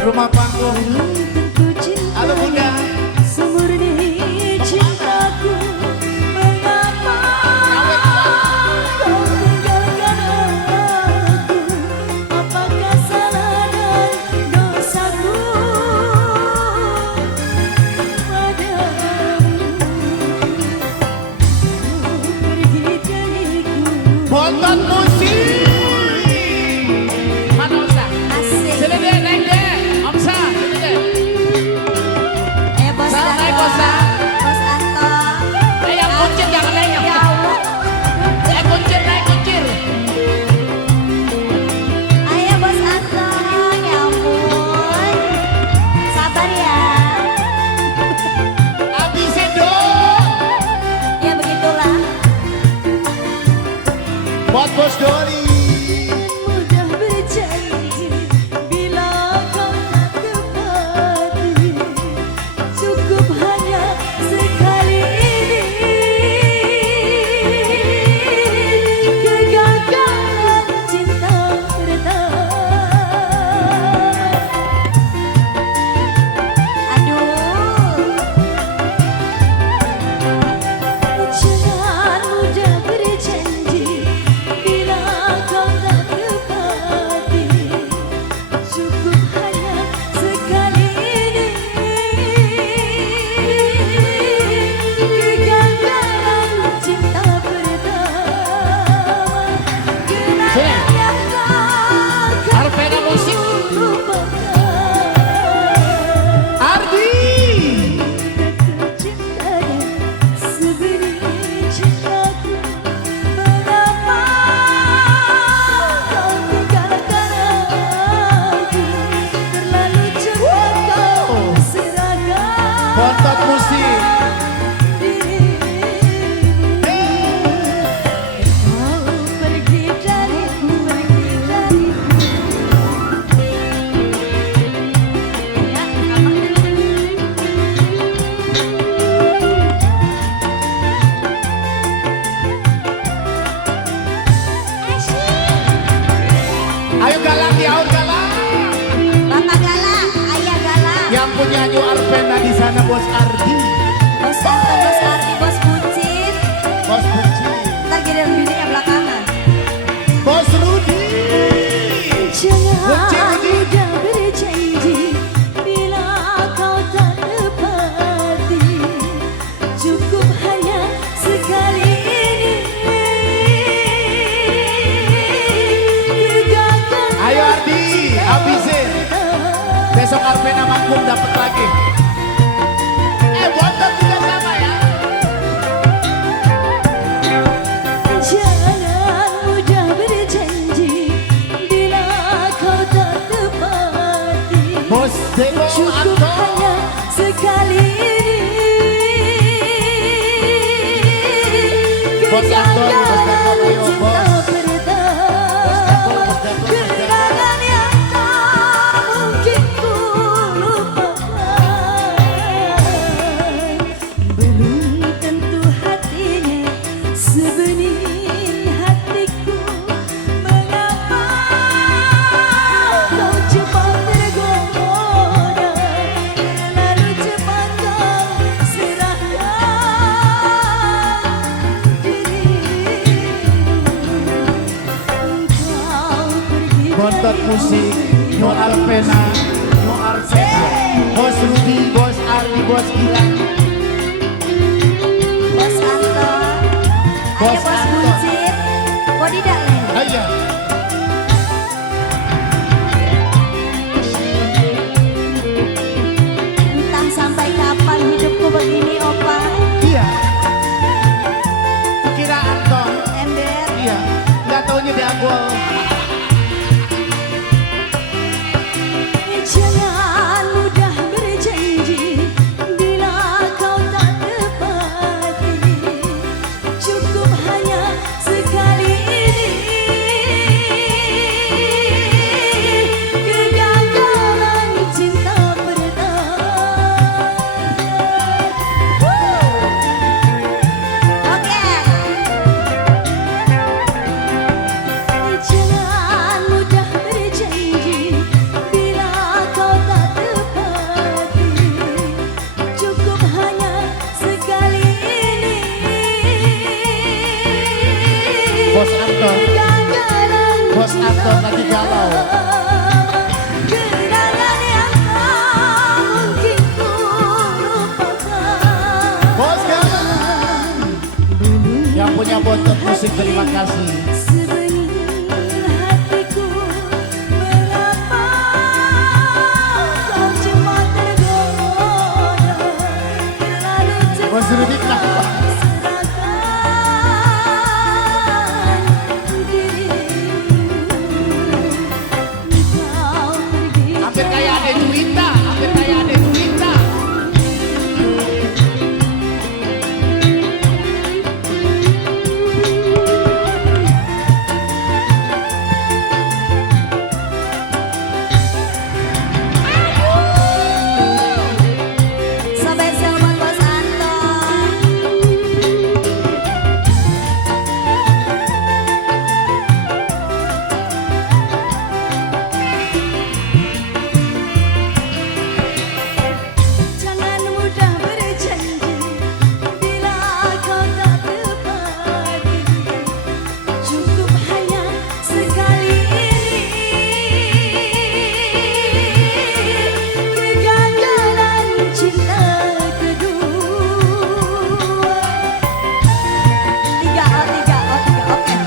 Rumah panggung. Halo Bunda. Semurni cintaku, mengapa kau tinggalkan aku? Apakah salah dan dosaku padamu? Pergi dariku. Bontot musik. Mana Omsa? Asik. Sini deh, naik deh. Omsa, sini deh. Bos Sa, naik Anto. Bos Sa. Bos Anto. Yang kuncir jangan naik. Ya Allah. Kuncir, naik kuncir. Ayo Bos Anto, ya ampun. Sabar ya. Abisin dong. Ya begitulah. Buat Bos Dori. Mudah berjanji bila kau tak tepati. Cukup hanya sekali ini. Kegagalan cinta pertama. Aduh. Jangan mudah berjanji bila kau tak tepati. Cukup hanya sekali ini. Kegagalan cinta pertama. Kenapa yang kau Arvena musik. lupakan? Ardi. Cintanya sebening cintaku, mengapa kau tinggalkan aku? Terlalu cepat kau serahkan Bontot musik. dirimu. Kau pergi dariku, pergi dariku. Ya, Ayo galak di aur galak. Bapak galak, ayah galak. Yang punya Nyu Arvena di sana Bos Ardi. Bos Anto, Bos Ardi, Bos Bucin. Bos Buci. Ntar giliran bininya belakangan. Bos Rudi. Jangan Bucin, Rudi. mudah berjanji bila kau tak tepati. Cukup hanya sekali ini. Kegagalan Ayo Ardi, habisin. Besok Arvena manggung dapat lagi. Bontot juga sama ya. Jangan mudah berjanji bila kau tak tepati. Bos Dewo Cukup Anto. hanya sekali ini. Bos Anto, Bos Anto, Kegagalan ayo, cinta Bos. pertama. Bos Dato. Kenangan yang tak mungkin ku lupakan. Belum tentu hatinya sebening hatiku. Mengapa kau cepat tergoda? Terlalu cepat kau serahkan dirimu. Kau pergi Bontot musik. Nyu Arvena. Nyu Arvena. Bos Rudi, Bos Ardi, Bos Gilang. Bos Anto. Ayo Bos Bos Anto. Bucin. Kok tidak nih? Ayo. Entah sampai kapan hidupku begini, Opa. Iya. Kira Anton. Ember. Iya. Nggak taunya di Agol. Jangan mudah berjanji bila kau tak tepati. Cukup hanya sekali ini. Kegagalan cinta pertama. Oke. Jangan mudah berjanji bila kau kasih. Sebening hatiku, mengapa kau cuma tergoda, terlalu Bos Rudi kenapa? serahkan dirimu. Kau pergi Hampir kayak ada Juwita, hampir kayak ada Juwita. spesial buat Bos Anton. Jangan mudah berjanji bila kau tak tepati. Cukup hanya sekali ini kegagalan cinta kedua. Tiga, oke.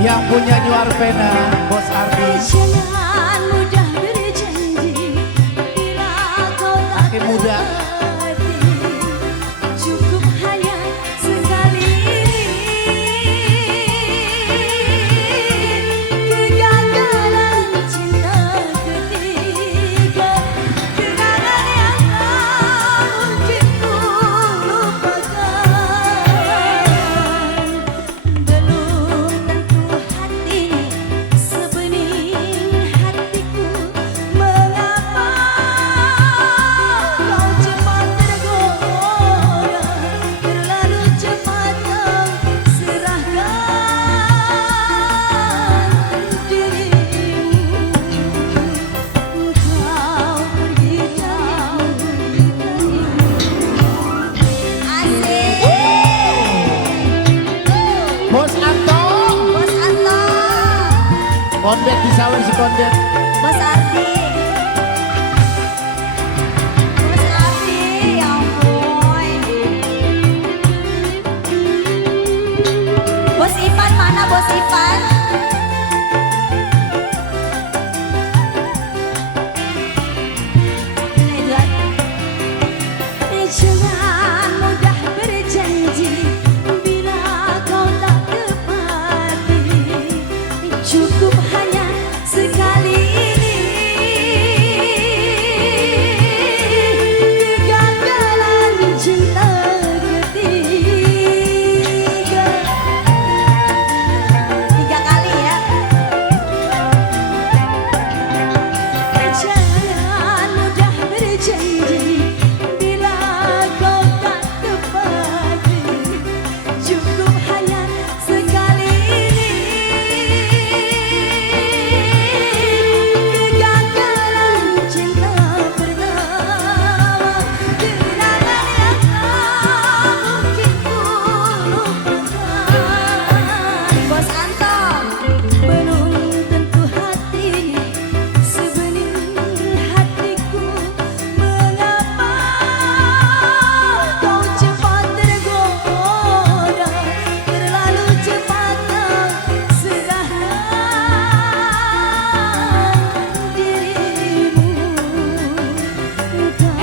Yang punya New Arvena, Bos Ardi. Jangan mudah berjanji bila kau tak Makin muda. tepati. Cukup hanya sekali kegagalan cinta ketiga. Kenangan yang tak mungkin ku lupakan. Belum tentu hati sebening hatiku, mengapa kau cepat tergoda, terlalu cepat kau serahkan dirimu. Kau pergi jauh asik. Bos Anton. Bos Anton, Kondet disawer si Kondet. Bos Ardi, Bos Ardi, ya ampun. Bos Ipan mana Bos Ipan? Jangan mudah berjanji bila kau tak tepati. Cukup hanya sekali ini kegagalan cinta ketiga. Tiga kali ya. Jangan mudah berjanji bila kau tak tepati. Cukup hanya sekali ini kegagalan cinta pertama. Kenangan yang tak mungkin ku lupakan. Bos Anton, belum tentu hati sebening hatiku, mengapa kau cepat tergoda, terlalu cepat kau serahkan dirimu.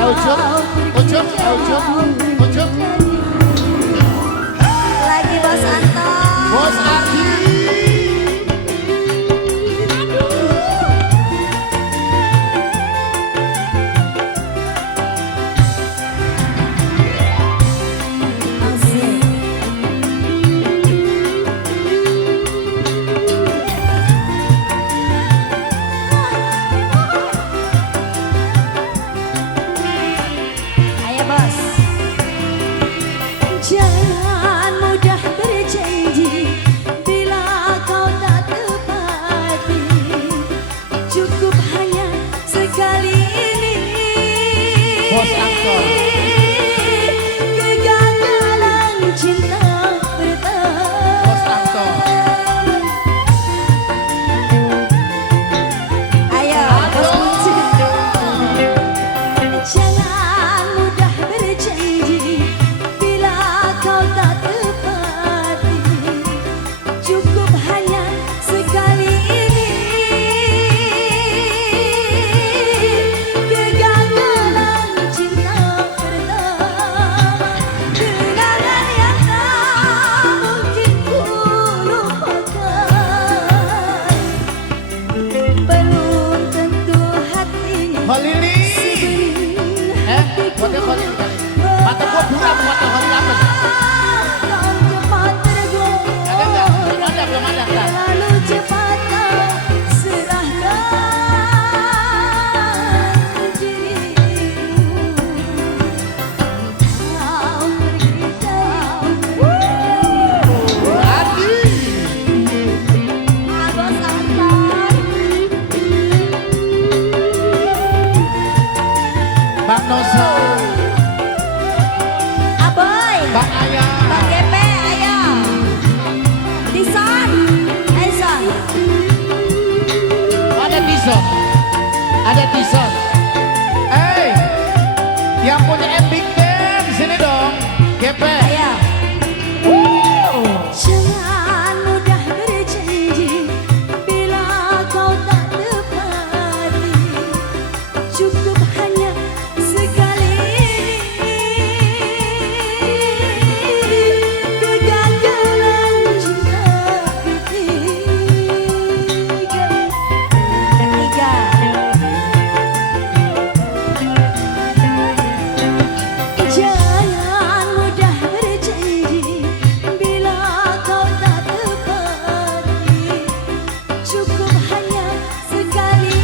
Ucup, Ucup, Ucup, Ucup. Lagi Bos Anton. Bos Ardi. Asik. Ayo Bos. Jangan mudah berjanji bila kau tak tepati. Cukup hanya sekali ini Bos Anton. kegagalan cinta pertama. Bos Anton. Ayo Bos Buncit. Jangan mudah berjanji bila kau tak tepati. Kurang buat tahun apa? Kau cepat tergoda. Ada enggak? Belum ada kan? Terlalu cepat kau serahkan dirimu. Kau pergi dari Adi. Agos Antar. Bang Nosa, Aboy. Bang Ayah. Bang Gepe, ayo. Dison, Eza. Ada Tison. Ada Tison. Hey, yang punya Epic Band sini dong. Gepe. Ayo. Jangan mudah berjanji bila kau tak tepati. Cukup hanya sekali kegagalan cinta ketiga. Jangan mudah berjanji bila kau tak tepati. Cukup hanya sekali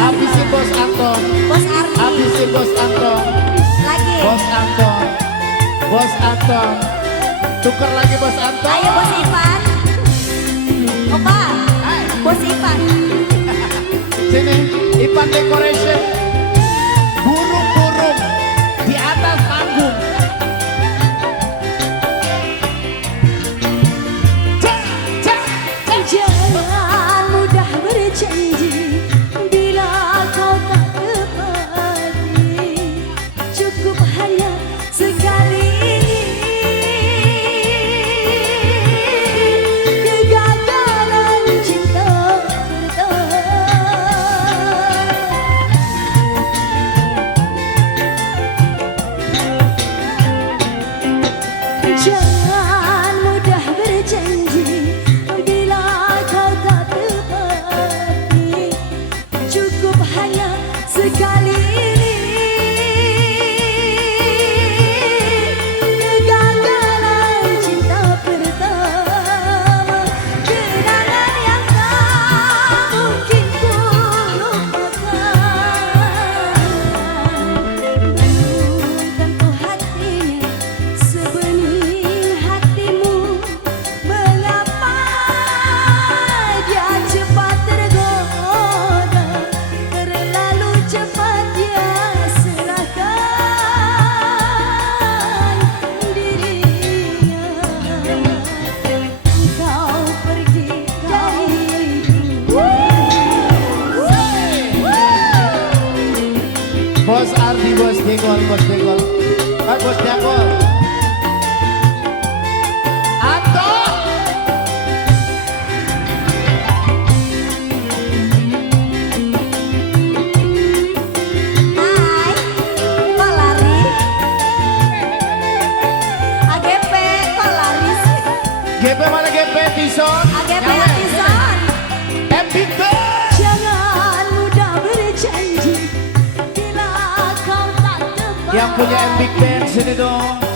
Habisin Bos Anton. Bos Ardi. Habisin Bos Anton. Lagi. Bos Anton. Bos Anton. Tuker lagi Bos Anton. Ayo Bos Ivan. Opa. Hai. Bos Ivan. Sini, Ipan Decoration. Burung-burung di atas panggung. Jangan mudah berjanji bila kau tak tepati. Cukup hanya sekali kegagalan cinta pertama. Jangan mudah berjanji bila kau tak tepati. Cukup hanya sekali ini kegagalan cinta pertama. Kenangan yang tak mungkin ku lupakan. Belum tentu hatinya sebening hatimu. Mengapa dia cepat tergoda, terlalu cepat dia serahkan dirinya. Kau pergi dariku. Bos Ardi, Bos Degol, Bos Degol. Bos Degol. Anton. Hai, kok lari? AGP kok lari sih? GP mana GP Tison? AGP Nyawe. Atisan. Epic Band. Jangan mudah berjanji bila kau tak tepat. Yang punya Epic Band sini dong.